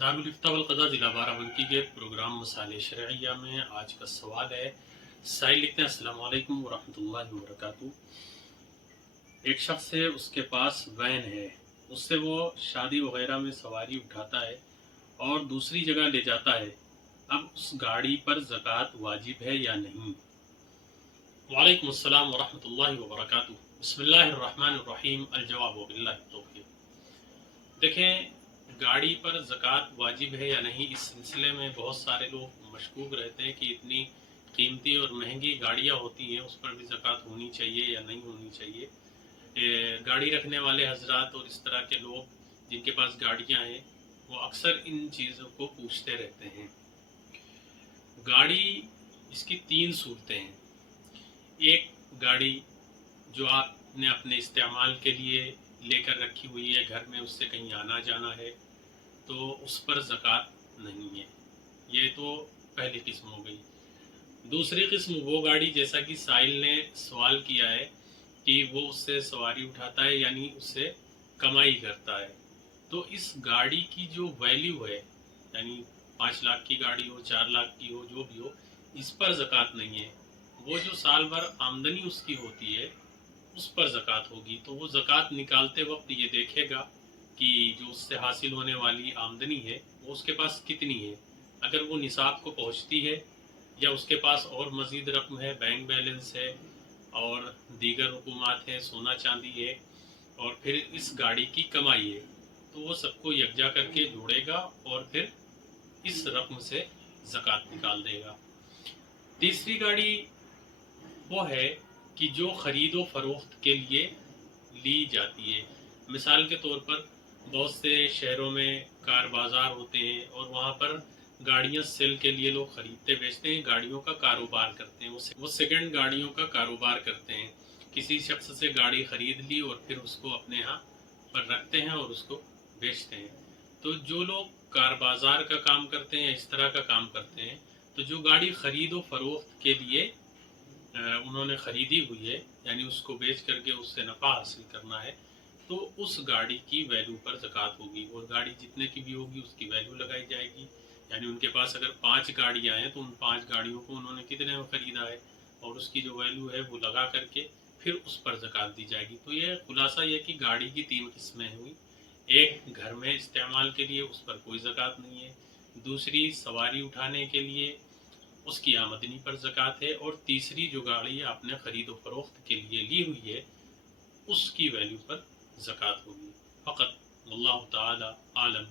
दारुल-इफ्ता वल क़ज़ा ज़िला बाराबंकी के प्रोग्राम मसाइल शरइया में आज का सवाल है। साइल लिखते हैं, अस्सलामु अलैकुम वरहमतुल्लाहि वबरकातुहू। एक शख्स है, उसके पास वैन है, उससे वो शादी वगैरह में सवारी उठाता है और दूसरी जगह ले जाता है। अब उस गाड़ी पर ज़कात वाजिब है या नहीं? वालेकुम अस्सलाम वरहमतुल्लाहि वबरकातुहू। बिस्मिल्लाहिर्रहमानिर्रहीम। अल-जवाब बिल्लाहि तौफ़ीक़। देखें, गाड़ी पर ज़कात वाजिब है या नहीं, इस सिलसिले में बहुत सारे लोग मशकूक रहते हैं कि इतनी कीमती और महंगी गाड़ियाँ होती हैं, उस पर भी ज़कात होनी चाहिए या नहीं होनी चाहिए। गाड़ी रखने वाले हजरात और इस तरह के लोग जिनके पास गाड़ियाँ हैं, वो अक्सर इन चीज़ों को पूछते रहते हैं। गाड़ी, इसकी तीन सूरतें हैं। एक गाड़ी जो आपने अपने इस्तेमाल के लिए लेकर रखी हुई है, घर में उससे कहीं आना जाना है, तो उस पर ज़कात नहीं है। ये तो पहली किस्म हो गई। दूसरी किस्म वो गाड़ी, जैसा कि साइल ने सवाल किया है कि वो उससे सवारी उठाता है, यानी उससे कमाई करता है, तो इस गाड़ी की जो वैल्यू है, यानी 5 लाख की गाड़ी हो, 4 लाख की हो, जो भी हो, इस पर ज़कात नहीं है। वो जो साल भर आमदनी उसकी होती है, उस पर ज़कात होगी। तो वो ज़कात निकालते वक्त ये देखेगा कि जो उससे हासिल होने वाली आमदनी है, वो उसके पास कितनी है। अगर वो निसाब को पहुंचती है या उसके पास और मज़ीद रकम है, बैंक बैलेंस है और दीगर हुकूमात हैं, सोना चांदी है, और फिर इस गाड़ी की कमाई है, तो वो सबको यकजा करके जोड़ेगा और फिर इस रकम से ज़कात निकाल देगा। तीसरी गाड़ी वो है कि जो ख़रीदो फ़रोख्त के लिए ली जाती है। मिसाल के तौर पर बहुत से शहरों में कार बाज़ार होते हैं और वहाँ पर गाड़ियाँ सेल के लिए लोग ख़रीदते बेचते हैं, गाड़ियों का कारोबार करते हैं। वो सेकंड गाड़ियों का कारोबार करते हैं। किसी शख्स से गाड़ी ख़रीद ली और फिर उसको अपने यहाँ पर रखते हैं और उसको बेचते हैं। तो जो लोग कार बाज़ार का काम करते हैं, इस तरह का काम करते हैं, तो जो गाड़ी ख़रीदो फ़रोख्त के लिए उन्होंने ख़रीदी हुई है, यानी उसको बेच करके उससे नफ़ा हासिल करना है, तो उस गाड़ी की वैल्यू पर ज़कात होगी। और गाड़ी जितने की भी होगी उसकी वैल्यू लगाई जाएगी। यानी उनके पास अगर 5 गाड़ियाँ हैं, तो उन 5 गाड़ियों को उन्होंने कितने में ख़रीदा है और उसकी जो वैल्यू है वो लगा करके फिर उस पर ज़कात दी जाएगी। तो ये खुलासा ये कि गाड़ी की 3 किस्में हुई। एक घर में इस्तेमाल के लिए, उस पर कोई ज़कात नहीं है। दूसरी सवारी उठाने के लिए, उसकी आमदनी पर ज़कात है। और तीसरी जो गाड़ी आपने ख़रीदो फ़रोख्त के लिए ली हुई है, उसकी वैल्यू पर ज़कात होगी। फ़क़त वल्लाहु ताला आलम।